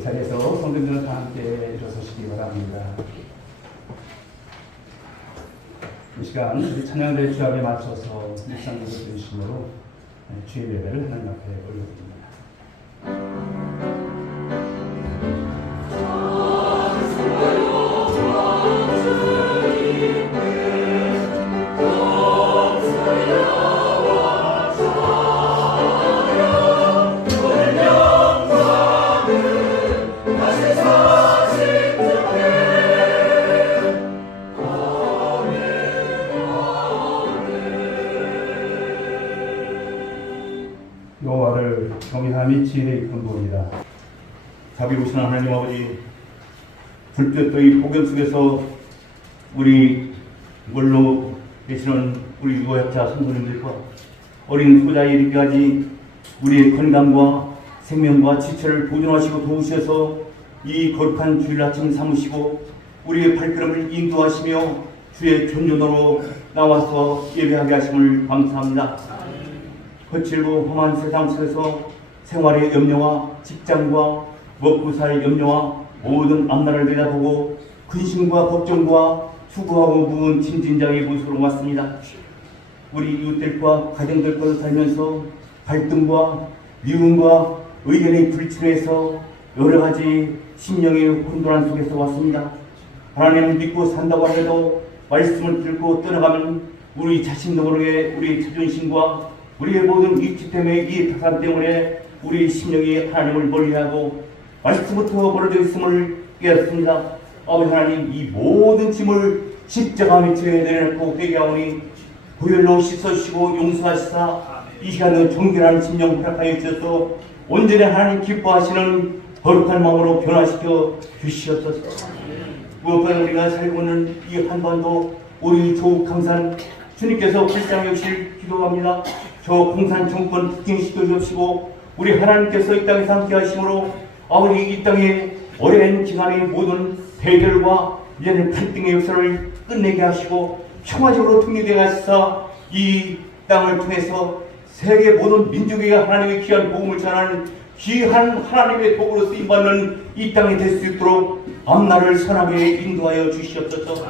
자리에서 성도님들은 다 함께 일어서시기 바랍니다. 이 시간 우리 찬양대 주합에 맞춰서 묵상기도 드리심으로 주의 예배를 하나님 앞에 올려드립니다. 여호와를 경외함이 지혜의 근본이다. 자비로우신 하나님 아버지, 불볕의 폭염 속에서 우리 멀로 계시는 우리 유고학자 성도님들과 어린 소자에 이르기까지 우리의 건강과 생명과 지체를 보존하시고 도우셔서 이 거룩한 주일 아침 삼으시고 우리의 발걸음을 인도하시며 주의 견전으로 나와서 예배하게 하심을 감사합니다. 거칠고 험한 세상 속에서 생활의 염려와 직장과 먹고 살 염려와 모든 앞날을 내다보고 근심과 걱정과 수고하고 무거운 짐진장의 모습으로 왔습니다. 우리 이웃들과 가정들과 살면서 갈등과 미움과 의견의 불신에서 여러 가지 심령의 혼돈한 속에서 왔습니다. 하나님을 믿고 산다고 해도 말씀을 들고 떠나가면 우리 자신도 모르게 우리 자존심과 우리의 모든 이치 때문에 이 박람 때문에 우리 심령이 하나님을 멀리하고 말씀부터 멀어져 있음을 깨닫습니다. 아버지 하나님, 이 모든 짐을 십자가 밑에 내려놓고 회개하오니 보혈로 씻어주시고 용서하시사 이 시간은 정결한 심령 허락하여 주셔서 온전히 하나님 기뻐하시는 거룩한 마음으로 변화시켜 주시옵소서. 무엇보다 우리가 살고 있는 이 한반도 우리 조국 강산 주님께서 불쌍히 여기실 기도합니다. 저 공산 정권 북진시켜 주시고 우리 하나님께서 이 땅에 함께 하심으로 아버지 이 땅에 오랜 기간의 모든 대결과 이제는 갈등의 역사를 끝내게 하시고 평화적으로 통일되게 하시사 이 땅을 통해서 세계 모든 민족에게 하나님의 귀한 복음을 전하는 귀한 하나님의 복으로 쓰임받는 이 땅이 될 수 있도록 앞날을 선하게 인도하여 주시옵소서.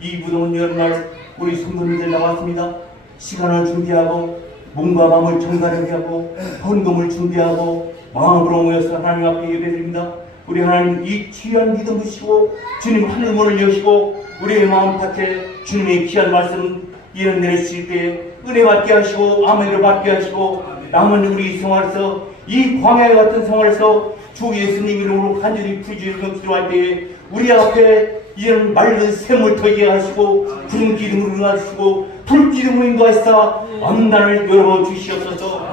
이 무더운 여름날 우리 성도님들 나왔습니다. 시간을 준비하고 몸과 마음을 정갈하게 하고 헌금을 준비하고 마음으로 모여서 하나님 앞에 예배드립니다. 우리 하나님 이 귀한 믿음 주시고 주님 하늘 문을 여시고 우리의 마음 밭에 주님의 귀한 말씀 이런 내리실 때 은혜 받게 하시고 아멘을 받게 하시고 남은 우리 생활에서 이 광야 같은 생활에서 주 예수님 이름으로 간절히 부르짖으며 기도할 때에 우리 앞에 이런 맑은 샘을 터지게 하시고 구름 기둥으로 인하시고 불 기둥으로 인도하시사 앞날을 열어 주시옵소서.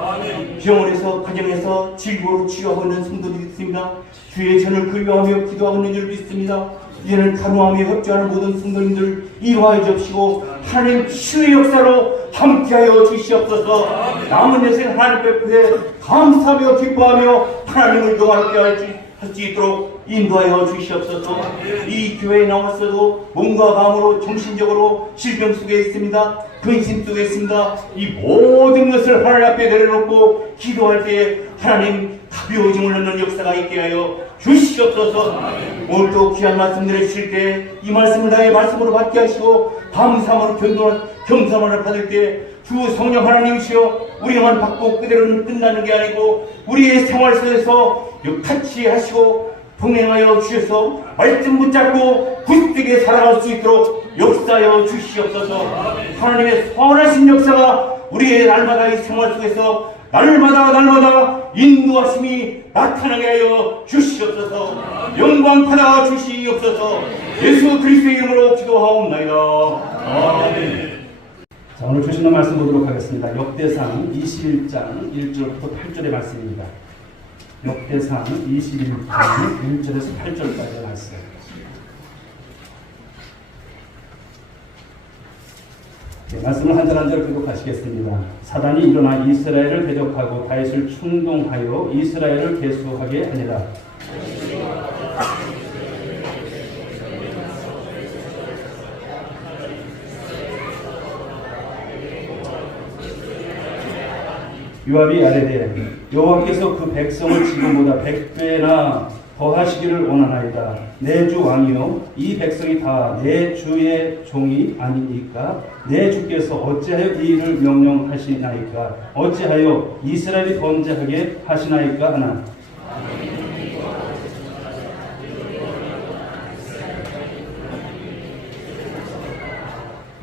병원에서 가정에서 질병으로 치유하고 있는 성도들이 있습니다. 주의 전을 그리워하며 기도하고 있는 줄 믿습니다. 이제는 간호하며 협조하는 모든 성도님들 이루하여 주시고 하나님 치유의 역사로 함께하여 주시옵소서. 남은 여생 하나님 앞에 감사하며 기뻐하며 하나님을 더 함께 할 수 있도록 인도하여 주시옵소서. 이 교회에 나왔어도 몸과 마음으로 정신적으로 질병 속에 있습니다. 근심 속에 있습니다. 이 모든 것을 하나님 앞에 내려놓고 기도할 때에 하나님 가벼워짐을 얻는 역사가 있게 하여 주시옵소서. 오늘도 귀한 말씀 내리실 때 이 말씀을 나의 말씀으로 받게 하시고 감사함으로 겸손함을 받을 때 주 성령 하나님이시여 우리만 받고 그대로는 끝나는 게 아니고 우리의 생활 속에서 같이 하시고 동행하여 주셔서 말씀 붙잡고 굳게 살아갈 수 있도록 역사하여 주시옵소서. 하나님의 선하신 역사가 우리의 날마다 이 생활 속에서 날마다 인도하심이 나타나게 하여 주시옵소서. 영광 받아 주시옵소서. 예수 그리스도의 이름으로 기도하옵나이다. 아멘. 자, 오늘 주시는 말씀 보도록 하겠습니다. 역대상 21장 1절부터 8절의 말씀입니다. 역대상 21장 1절에서 8절까지의 말씀. 네, 말씀을 한 절 한 절 기록하시겠습니다. 사단이 일어나 이스라엘을 대적하고 다윗을 충동하여 이스라엘을 계수하게 하니라. 요압이 아뢰되 여호와께서 그 백성을 지금보다 100배나 거하시기를 원하나이다. 내 주 왕이여, 이 백성이 다 내 주의 종이 아니니까? 내 주께서 어찌하여 이 일을 명령하시나이까? 어찌하여 이스라엘이 범죄하게 하시나이까? 하나.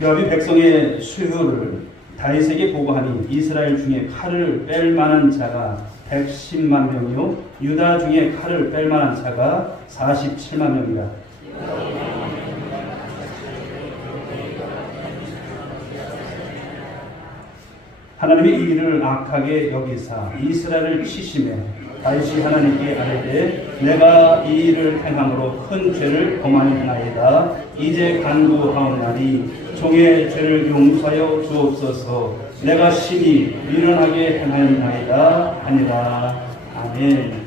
요압이 백성의 수요를 다윗에게 보고하니 이스라엘 중에 칼을 뺄 만한 자가 110만 명이요 유다 중에 칼을 뺄 만한 자가 47만 명이다. 하나님이 이 일을 악하게 여기사 이스라엘을 치심해 다윗이 하나님께 아뢰되 내가 이 일을 행함으로 큰 죄를 범하였나이다. 이제 간구하오나니 종의 죄를 용서하여 주옵소서. 내가 심히 미련하게 행하였나이다 하니라. 아멘.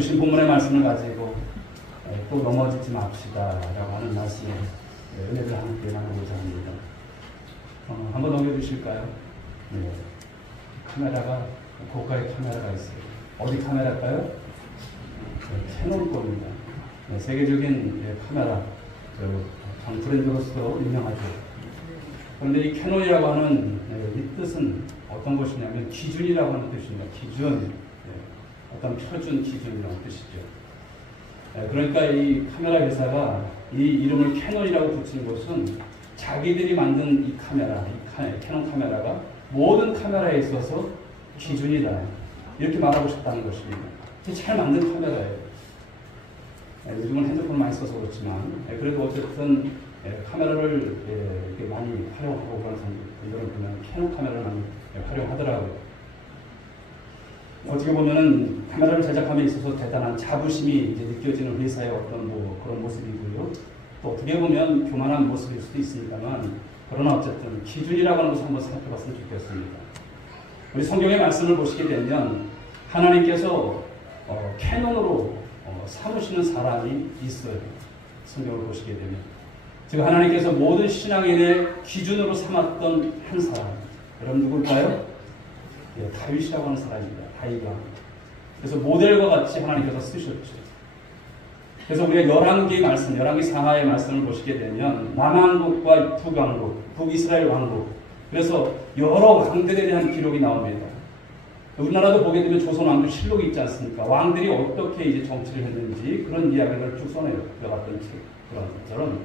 주신 본문의 말씀을 가지고 또 넘어지지 맙시다라고 하는 말씀에 은혜를 함께 나누고자 합니다. 한번 넘겨주실까요? 네. 카메라가 고가의 카메라가 있어요. 어디 카메라일까요? 캐논 겁니다. 세계적인 카메라 전 브랜드로서 유명하죠. 그런데 이 캐논이라고 하는 이 뜻은 어떤 것이냐면 기준이라고 하는 뜻입니다. 기준, 어떤 표준 기준이라는 뜻이죠. 그러니까 이 카메라 회사가 이 이름을 캐논이라고 붙인 것은 자기들이 만든 이 카메라, 캐논 카메라가 모든 카메라에 있어서 기준이다. 이렇게 말하고 싶다는 것입니다. 잘 만든 카메라예요. 요즘은 핸드폰을 많이 써서 그렇지만 그래도 어쨌든 카메라를 이렇게 많이 활용하고 그런 분들은 보면 캐논 카메라를 많이 활용하더라고요. 어떻게 보면은 카메라를 제작함에 있어서 대단한 자부심이 이제 느껴지는 회사의 어떤 그런 모습이고요. 또 어떻게 보면 교만한 모습일 수도 있습니다만, 그러나 어쨌든 기준이라고 하는 것을 한번 살펴봤으면 좋겠습니다. 우리 성경의 말씀을 보시게 되면 하나님께서 캐논으로 삼으시는 사람이 있어요. 성경을 보시게 되면. 즉 하나님께서 모든 신앙인의 기준으로 삼았던 한 사람. 여러분 누굴까요? 다윗이라고 하는 사람입니다. 다윗 왕. 그래서 모델과 같이 하나님께서 쓰셨죠. 그래서 우리가 열왕기 말씀, 열왕기 상하의 말씀을 보시게 되면 남왕국과 북왕국, 북이스라엘 왕국, 그래서 여러 왕들에 대한 기록이 나옵니다. 우리나라도 보게 되면 조선 왕조 실록이 있지 않습니까? 왕들이 어떻게 이제 정치를 했는지 그런 이야기를 쭉 써내려갔던 그런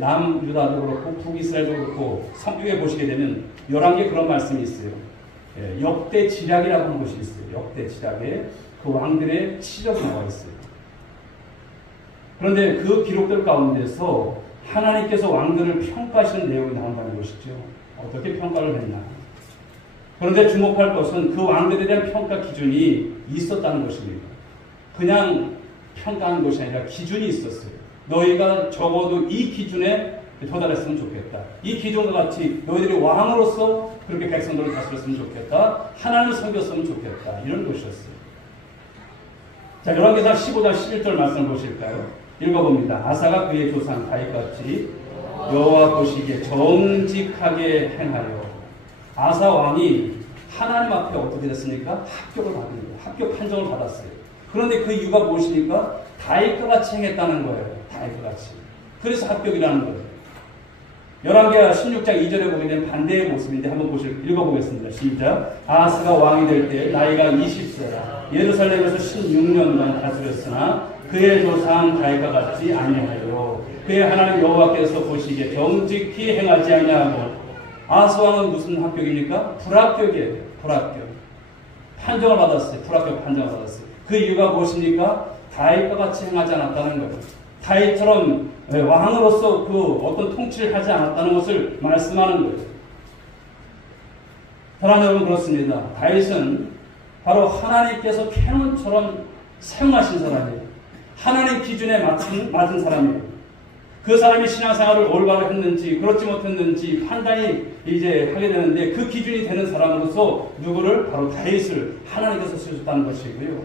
남유다도 그렇고 북이스라엘도 그렇고 성경에 보시게 되면 11개 그런 말씀이 있어요. 역대 지략이라고 하는 것이 있어요. 역대 지략에 그 왕들의 치적이 나와 있어요. 그런데 그 기록들 가운데서 하나님께서 왕들을 평가하시는 내용이 나온다는 것이죠. 어떻게 평가를 했나? 그런데 주목할 것은 그 왕들에 대한 평가 기준이 있었다는 것입니다. 그냥 평가한 것이 아니라 기준이 있었어요. 너희가 적어도 이 기준에 도달했으면 좋겠다. 이 기준과 같이 너희들이 왕으로서 그렇게 백성들을 다스렸으면 좋겠다. 하나님을 섬겼으면 좋겠다. 이런 것이었어요. 자, 열왕기상 15장 11절 말씀 보실까요? 읽어봅니다. 아사가 그의 조상 다윗같이 여호와 보시기에 정직하게 행하여. 아사 왕이 하나님 앞에 어떻게 됐습니까? 합격을 받은 거예요. 합격 판정을 받았어요. 그런데 그 이유가 무엇입니까? 다윗과 같이 행했다는 거예요. 다윗과 같이. 그래서 합격이라는 거예요. 열왕기하 16장 2절에 보게 되면 반대의 모습인데 한번 읽어보겠습니다. 시작. 아하스가 왕이 될 때 나이가 20세라. 예루살렘에서 16년간 다스렸으나 그의 조상 다윗과 같지 아니하여 그의 하나님 여호와께서 보시기에 정직히 행하지 아니하고. 아하스 왕은 무슨 합격입니까? 불합격이에요. 불합격. 판정을 받았어요. 불합격 판정을 받았어요. 그 이유가 무엇입니까? 다윗과 같이 행하지 않았다는 거예요. 다윗처럼 왕으로서 그 어떤 통치를 하지 않았다는 것을 말씀하는 거예요. 사랑하는 여러분, 그렇습니다. 다윗은 바로 하나님께서 캐논처럼 사용하신 사람이에요. 하나님 기준에 맞은 사람이에요. 그 사람이 신앙생활을 올바로 했는지 그렇지 못했는지 판단이 이제 하게 되는데 그 기준이 되는 사람으로서 누구를? 바로 다윗을 하나님께서 쓰셨다는 것이고요.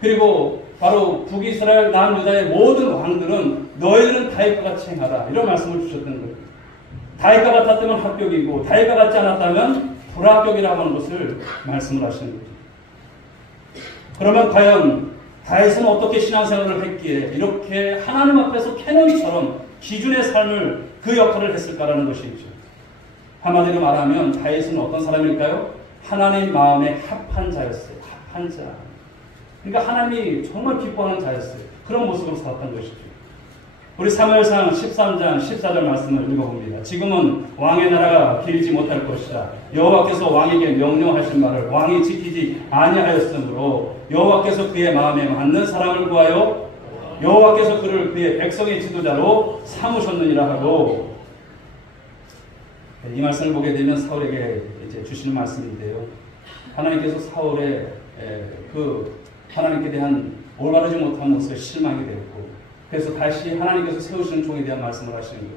그리고 바로 북이스라엘 남유다의 모든 왕들은 너희들은 다윗과 같이 행하라 이런 말씀을 주셨던 거예요. 다윗과 같았다면 합격이고 다윗과 같지 않았다면 불합격이라고 하는 것을 말씀을 하시는 거죠. 그러면 과연 다윗은 어떻게 신앙생활을 했기에 이렇게 하나님 앞에서 캐논처럼 기준의 삶을 그 역할을 했을까라는 것이죠. 한마디로 말하면 다윗은 어떤 사람일까요? 하나님 마음에 합한 자였어요. 합한 자. 그러니까 하나님이 정말 기뻐하는 자였어요. 그런 모습으로 살았던 것이죠. 우리 사무엘상 13장 14절 말씀을 읽어봅니다. 지금은 왕의 나라가 길지 못할 것이다. 여호와께서 왕에게 명령하신 말을 왕이 지키지 아니하였으므로 여호와께서 그의 마음에 맞는 사람을 구하여 여호와께서 그를 그의 백성의 지도자로 삼으셨느니라 하고. 이 말씀을 보게 되면 사울에게 이제 주시는 말씀인데요. 하나님께서 사울의 그 하나님께 대한 올바르지 못한 모습에 실망이 되었고, 그래서 다시 하나님께서 세우시는 종에 대한 말씀을 하시는 거예요.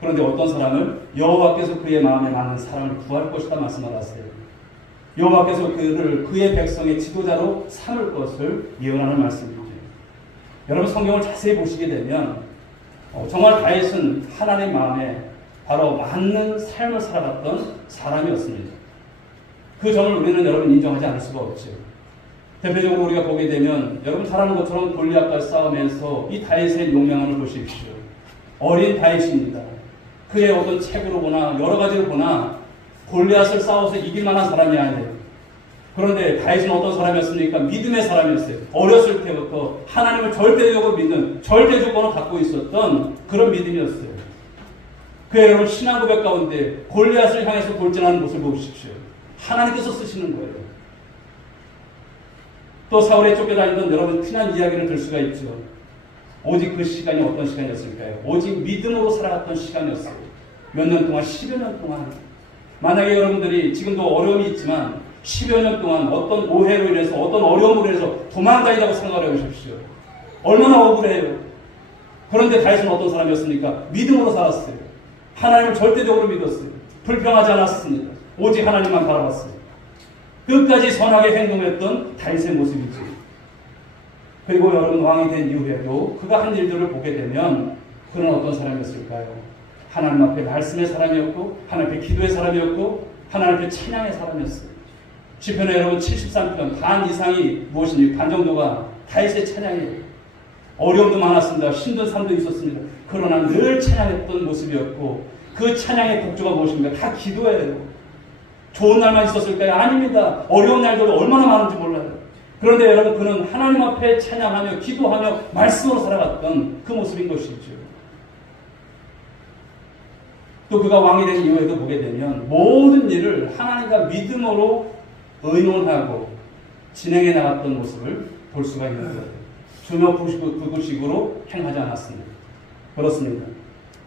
그런데 어떤 사람을? 여호와께서 그의 마음에 맞는 사람을 구할 것이다 말씀을 하세요. 여호와께서 그를 그의 백성의 지도자로 삼을 것을 예언하는 말씀이죠. 여러분 성경을 자세히 보시게 되면 정말 다윗은 하나님 마음에 바로 맞는 삶을 살아갔던 사람이었습니다. 그 점을 우리는 여러분 인정하지 않을 수가 없죠. 대표적으로 우리가 보게 되면 여러분 잘 아는 것처럼 골리앗과 싸우면서 이 다윗의 용맹함을 보십시오. 어린 다윗입니다. 그의 어떤 책으로 보나 여러 가지로 보나 골리앗을 싸워서 이길 만한 사람이 아니에요. 그런데 다윗은 어떤 사람이었습니까? 믿음의 사람이었어요. 어렸을 때부터 하나님을 절대적으로 믿는 절대 조건을 갖고 있었던 그런 믿음이었어요. 그의 여러분 신앙 고백 가운데 골리앗을 향해서 돌진하는 모습을 보십시오. 하나님께서 쓰시는 거예요. 또 사울에 쫓겨다니던 여러분 피난 이야기를 들 수가 있죠. 오직 그 시간이 어떤 시간이었을까요? 오직 믿음으로 살아갔던 시간이었어요. 몇 년 동안, 10여 년 동안. 만약에 여러분들이 지금도 어려움이 있지만 10여 년 동안 어떤 오해로 인해서 어떤 어려움으로 인해서 도망다니다고 생각을 해보십시오. 얼마나 억울해요. 그런데 다윗은 어떤 사람이었습니까? 믿음으로 살았어요. 하나님을 절대적으로 믿었어요. 불평하지 않았습니다. 오직 하나님만 바라봤어요. 끝까지 선하게 행동했던 다윗의 모습이지. 그리고 여러분 왕이 된 이후에도 그가 한 일들을 보게 되면 그는 어떤 사람이었을까요? 하나님 앞에 말씀의 사람이었고 하나님 앞에 기도의 사람이었고 하나님 앞에 찬양의 사람이었어요. 시편에 여러분 73편 반 이상이 무엇입니까? 반 정도가 다윗의 찬양이에요. 어려움도 많았습니다. 힘든 삶도 있었습니다. 그러나 늘 찬양했던 모습이었고 그 찬양의 독주가 무엇입니까? 다 기도예요. 좋은 날만 있었을까요? 아닙니다. 어려운 날도 얼마나 많은지 몰라요. 그런데 여러분 그는 하나님 앞에 찬양하며 기도하며 말씀으로 살아갔던 그 모습인 것이죠. 또 그가 왕이 된 이후에도 보게 되면 모든 일을 하나님과 믿음으로 의논하고 진행해 나갔던 모습을 볼 수가 있는 거예요. 전혀 구구식으로 행하지 않았습니다. 그렇습니다.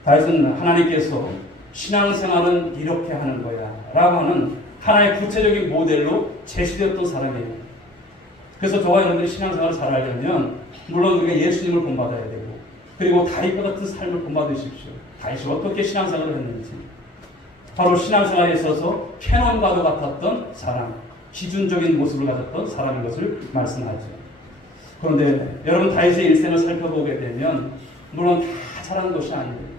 다윗은 하나님께서 신앙생활은 이렇게 하는 거야 라고 하는 하나의 구체적인 모델로 제시되었던 사람이에요. 그래서 저와 여러분들이 신앙생활을 잘 하려면 물론 우리가 예수님을 본받아야 되고 그리고 다윗과 같은 삶을 본받으십시오. 다윗이 어떻게 신앙생활을 했는지 바로 신앙생활에 있어서 캐논과도 같았던 사람, 기준적인 모습을 가졌던 사람인 것을 말씀하죠. 그런데 여러분 다윗의 일생을 살펴보게 되면 물론 다 잘하는 것이 아니에요.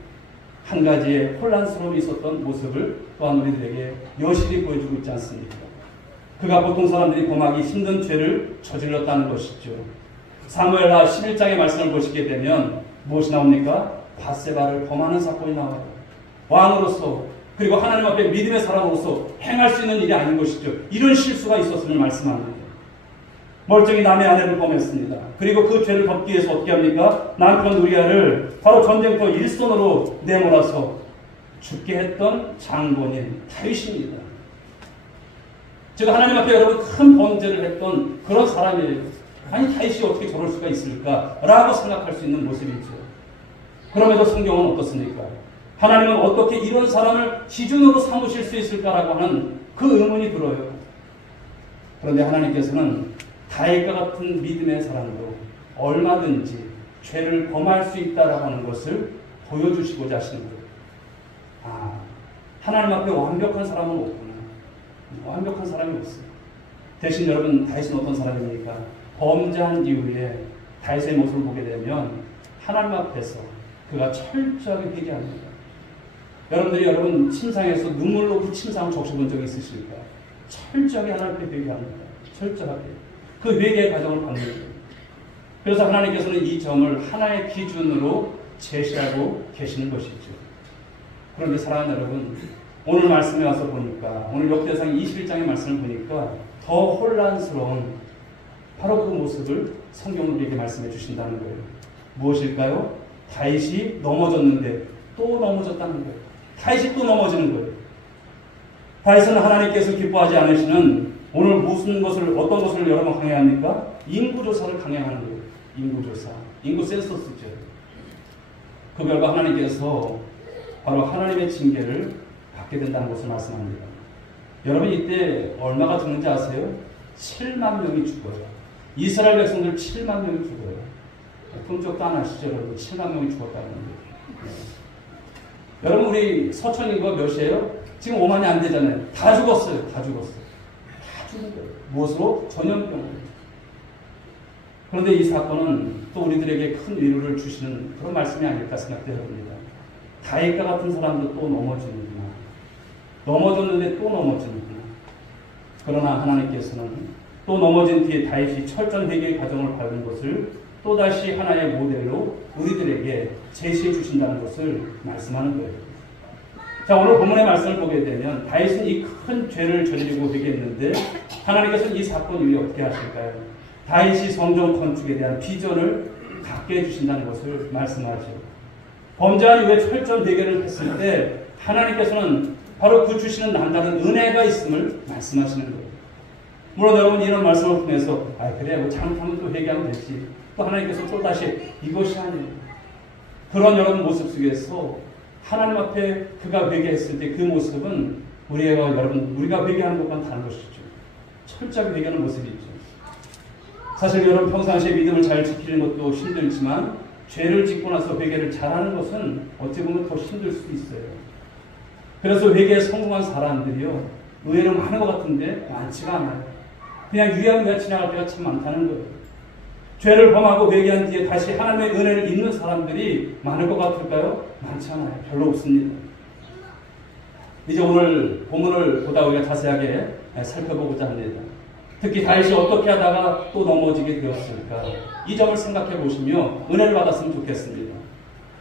한 가지의 혼란스러움이 있었던 모습을 또한 우리들에게 여실히 보여주고 있지 않습니까? 그가 보통 사람들이 범하기 힘든 죄를 저질렀다는 것이죠. 사무엘하 11장의 말씀을 보시게 되면 무엇이 나옵니까? 밧세바를 범하는 사건이 나와요. 왕으로서 그리고 하나님 앞에 믿음의 사람으로서 행할 수 있는 일이 아닌 것이죠. 이런 실수가 있었음을 말씀합니다. 멀쩡히 남의 아내를 범했습니다. 그리고 그 죄를 덮기 위해서 어떻게 합니까? 남편 우리아를 바로 전쟁터 일손으로 내몰아서 죽게 했던 장본인 다윗입니다. 즉 하나님 앞에 여러분 큰 범죄를 했던 그런 사람이에요. 아니 다윗이 어떻게 저럴 수가 있을까라고 생각할 수 있는 모습이죠. 그럼에도 성경은 어떻습니까? 하나님은 어떻게 이런 사람을 기준으로 삼으실 수 있을까라고 하는 그 의문이 들어요. 그런데 하나님께서는 다윗과 같은 믿음의 사람도 얼마든지 죄를 범할 수 있다라고 하는 것을 보여주시고자 하시는 거예요. 아, 하나님 앞에 완벽한 사람은 없구나. 완벽한 사람이 없어요. 대신 여러분 다윗은 어떤 사람입니까? 범죄한 이후에 다윗의 모습을 보게 되면 하나님 앞에서 그가 철저하게 회개합니다. 여러분들이 여러분 침상에서 눈물로 그 침상을 적셔본 적이 있으실까요? 철저하게 하나님 앞에 회개합니다. 철저하게. 그 회개의 과정을 받는 거예요. 그래서 하나님께서는 이 점을 하나의 기준으로 제시하고 계시는 것이죠. 그런데 사랑하는 여러분, 오늘 말씀에 와서 보니까 오늘 역대상 21장의 말씀을 보니까 더 혼란스러운 바로 그 모습을 성경은 우리에게 말씀해 주신다는 거예요. 무엇일까요? 다윗이 넘어졌는데 또 넘어졌다는 거예요. 다윗이 또 넘어지는 거예요. 다윗은 하나님께서 기뻐하지 않으시는 오늘 무슨 것을 어떤 것을 여러 번 강행합니까? 인구조사를 강행하는 거예요. 인구조사, 인구 센서스죠. 그 결과 하나님께서 바로 하나님의 징계를 받게 된다는 것을 말씀합니다. 여러분 이때 얼마가 죽는지 아세요? 7만 명이 죽어요. 이스라엘 백성들 7만 명이 죽어요. 꿈쩍도 안 하시죠, 여러분? 7만 명이 죽었다는 거예요. 여러분 우리 서천 인구가 몇이에요? 지금 5만이 안 되잖아요. 다 죽었어요. 다 죽었어요. 다 죽은 거예요. 무엇으로? 전염병으로. 그런데 이 사건은 또 우리들에게 큰 위로를 주시는 그런 말씀이 아닐까 생각됩니다. 다윗과 같은 사람도 또 넘어지는구나. 넘어졌는데 또 넘어지는구나. 그러나 하나님께서는 또 넘어진 뒤에 다윗이 철저한 회개의 과정을 밟은 것을 또다시 하나의 모델로 우리들에게 제시해 주신다는 것을 말씀하는 거예요. 자, 오늘 본문의 말씀을 보게 되면 다윗은 이 큰 죄를 저지르고 회개했는데 하나님께서는 이 사건 이후에 어떻게 하실까요? 다윗이 성전 건축에 대한 비전을 갖게 해주신다는 것을 말씀하죠. 범죄한 이후에 철저한 회개를 했을 때 하나님께서는 바로 그 주시는 남다른 은혜가 있음을 말씀하시는 거예요. 물론 여러분 이런 말씀을 통해서 그래 뭐 잘못하면 또 회개하면 되지. 또 하나님께서 또 다시 이것이 아니에요. 그런 여러분 모습 속에서 하나님 앞에 그가 회개했을 때 그 모습은 우리가 회개하는 것과는 다른 것이죠. 철저하게 회개하는 모습이죠. 사실 여러분 평상시에 믿음을 잘 지키는 것도 힘들지만 죄를 짓고 나서 회개를 잘하는 것은 어찌 보면 더 힘들 수도 있어요. 그래서 회개에 성공한 사람들이요, 의외로 많은 것 같은데 많지가 않아요. 그냥 유야무야 지나갈 때가 참 많다는 거예요. 죄를 범하고 회개한 뒤에 다시 하나님의 은혜를 잊는 사람들이 많을 것 같을까요? 많지 않아요. 별로 없습니다. 이제 오늘 본문을 보다 우리가 자세하게 살펴보고자 합니다. 특히 다윗이 어떻게 하다가 또 넘어지게 되었을까? 이 점을 생각해 보시며 은혜를 받았으면 좋겠습니다.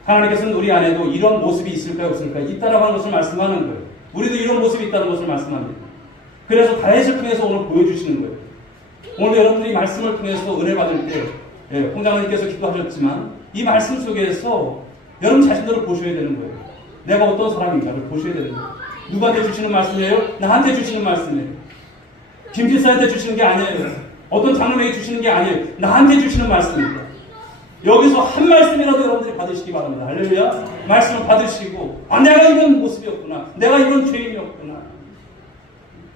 하나님께서는 우리 안에도 이런 모습이 있을까요? 없을까? 있다라고 하는 것을 말씀하는 거예요. 우리도 이런 모습이 있다는 것을 말씀합니다. 그래서 다윗을 통해서 오늘 보여주시는 거예요. 오늘 여러분들이 말씀을 통해서 은혜 받을 때, 홍장님께서 기도하셨지만 이 말씀 속에서 여러분 자신들을 보셔야 되는 거예요. 내가 어떤 사람인가를 보셔야 되는 거예요. 누구한테 주시는 말씀이에요? 나한테 주시는 말씀이에요. 김필사한테 주시는 게 아니에요. 어떤 장로에게 주시는 게 아니에요. 나한테 주시는 말씀입니다. 여기서 한 말씀이라도 여러분들이 받으시기 바랍니다. 할렐루야. 말씀을 받으시고 내가 이런 모습이었구나. 내가 이런 죄인이었구나.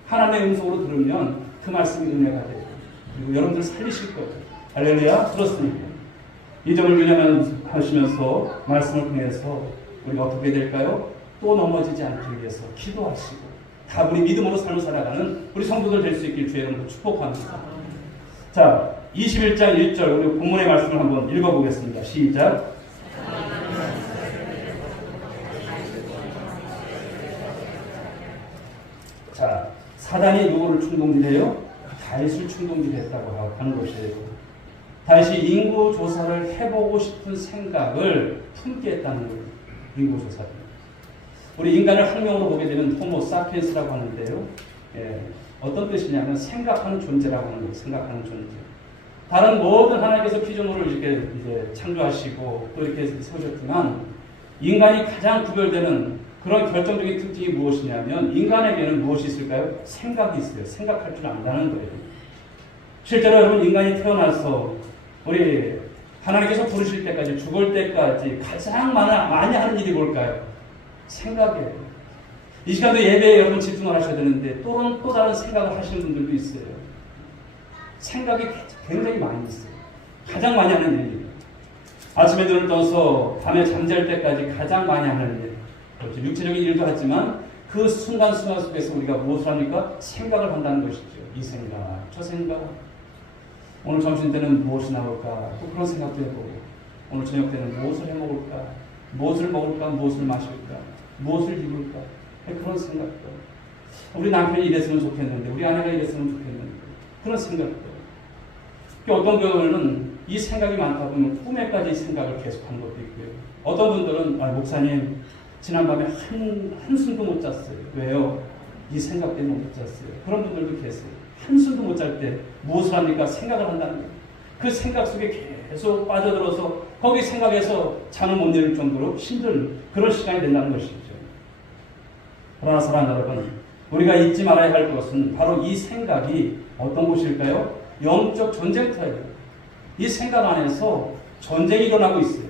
하나님의 음성으로 들으면 그 말씀이 은혜가 돼요. 그리고 여러분들 살리실 거예요. 할렐루야. 그렇습니까? 이 점을 유념하시면서 말씀을 통해서 우리가 어떻게 될까요? 또 넘어지지 않기 위해서 기도하시고 다분히 믿음으로 삶을 살아가는 우리 성도들 될 수 있길 주의 이름으로 축복합니다. 자, 21장 1절 우리 본문의 말씀을 한번 읽어보겠습니다. 시작. 자, 사단이 누구를 충동질해요? 다윗을 충동질했다고 하는 것이에요. 다윗이 인구 조사를 해보고 싶은 생각을 품게 했다는 거예요. 인구 조사를. 우리 인간을 학명으로 보게 되면 호모 사피엔스라고 하는데요. 어떤 뜻이냐면 생각하는 존재라고 하는 거예요. 생각하는 존재. 다른 모든 하나님께서 피조물을 이렇게 이제 창조하시고 또 이렇게 세우셨지만 인간이 가장 구별되는 그런 결정적인 특징이 무엇이냐면 인간에게는 무엇이 있을까요? 생각이 있어요. 생각할 줄 안다는 거예요. 실제로 여러분 인간이 태어나서 우리 하나님께서 부르실 때까지 죽을 때까지 가장 많이 하는 일이 뭘까요? 생각이에요. 이 시간도 예배에 여러분 집중을 하셔야 되는데 또 다른 생각을 하시는 분들도 있어요. 생각이 굉장히 많이 있어요. 가장 많이 하는 일이에요. 아침에 눈을 떠서 밤에 잠잘 때까지 가장 많이 하는 일. 그렇죠. 육체적인 일도 하지만 그 순간순간 속에서 우리가 무엇을 합니까? 생각을 한다는 것이죠. 이 생각, 저 생각. 오늘 점심 때는 무엇이 나올까? 또 그런 생각도 해보고 오늘 저녁 때는 무엇을 해먹을까? 무엇을 먹을까? 무엇을 마실까? 무엇을 입을까? 그런 생각도. 우리 남편이 이랬으면 좋겠는데 우리 아내가 이랬으면 좋겠는데 그런 생각도. 어떤 경우에는 이 생각이 많다 보면 꿈에까지 생각을 계속하는 것도 있고요. 어떤 분들은 목사님 지난밤에 한숨도 못 잤어요. 왜요? 이 생각 때문에 못 잤어요. 그런 분들도 계세요. 한숨도 못 잘 때 무엇을 합니까? 생각을 한다는 거예요. 그 생각 속에 계속 빠져들어서 거기 생각에서 잠을 못 이룰 정도로 힘든 그런 시간이 된다는 것이죠. 그러나 사랑하는 여러분, 우리가 잊지 말아야 할 것은 바로 이 생각이 어떤 것일까요? 영적 전쟁터예요. 이 생각 안에서 전쟁이 일어나고 있어요.